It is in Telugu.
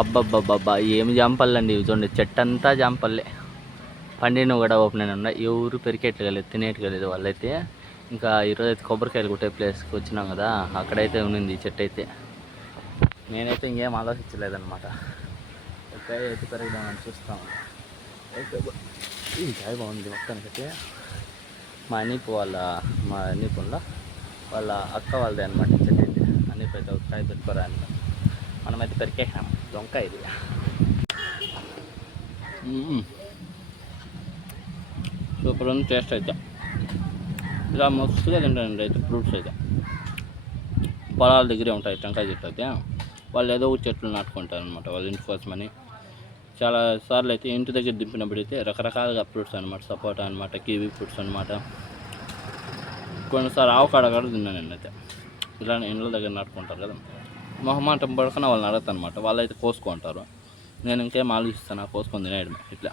అబ్బబ్బబ్బబ్బా ఏమి జాంపళ్ళండి ఇవి చూడండి, చెట్టు అంతా జాంపల్లే. పండిన కూడా ఓపెన్ ఉన్నాయి, ఎవరు పెరికేట్లేదు, తినేయట్లేదు వాళ్ళైతే. ఇంకా ఈరోజు అయితే కొబ్బరికాయలు కొట్టే ప్లేస్కి వచ్చినాం కదా, అక్కడైతే ఉన్నింది ఈ చెట్టు అయితే. నేనైతే ఇంకేం ఆలోచించలేదన్నమాట, కాయ అయితే పెరగదామని చూస్తాము. అయితే ఈ కాయ బాగుంది మొత్తానికైతే. మా అనీపుల్లో వాళ్ళ అక్క వాళ్ళదే అనమాట చెట్టు అయితే. అనీపు అయితే ఒక కాయ పెట్టుకోరా అని మనమైతే పెరికేసాం. దొంకాయ ఇది సూపర్ ఉంది టేస్ట్ అయితే. ఇలా మస్తుగా తింటానండి అయితే ఫ్రూట్స్ అయితే. పొలాల దగ్గరే ఉంటాయి టెంకాయ చెట్లు అయితే. వాళ్ళు ఏదో చెట్లు నాటుకుంటారు అనమాట వాళ్ళ ఇంటి కోసమని. చాలా సార్లు అయితే ఇంటి దగ్గర దింపినప్పుడు అయితే రకరకాలుగా ఫ్రూట్స్ అనమాట, సపోటా అనమాట, కివీ ఫ్రూట్స్ అనమాట. కొన్నిసార్లు ఆవకాడ కూడా తిన్నాను అయితే. ఇలా ఇండ్ల దగ్గర నాటుకుంటారు కదా, మొహమాటం పడుకున్న వాళ్ళని అడగతాను అనమాట. వాళ్ళైతే కోసుకుంటారు, నేను ఇంకేం ఆలోచిస్తాను, కోసుకొని తినేయడమే ఇట్లా.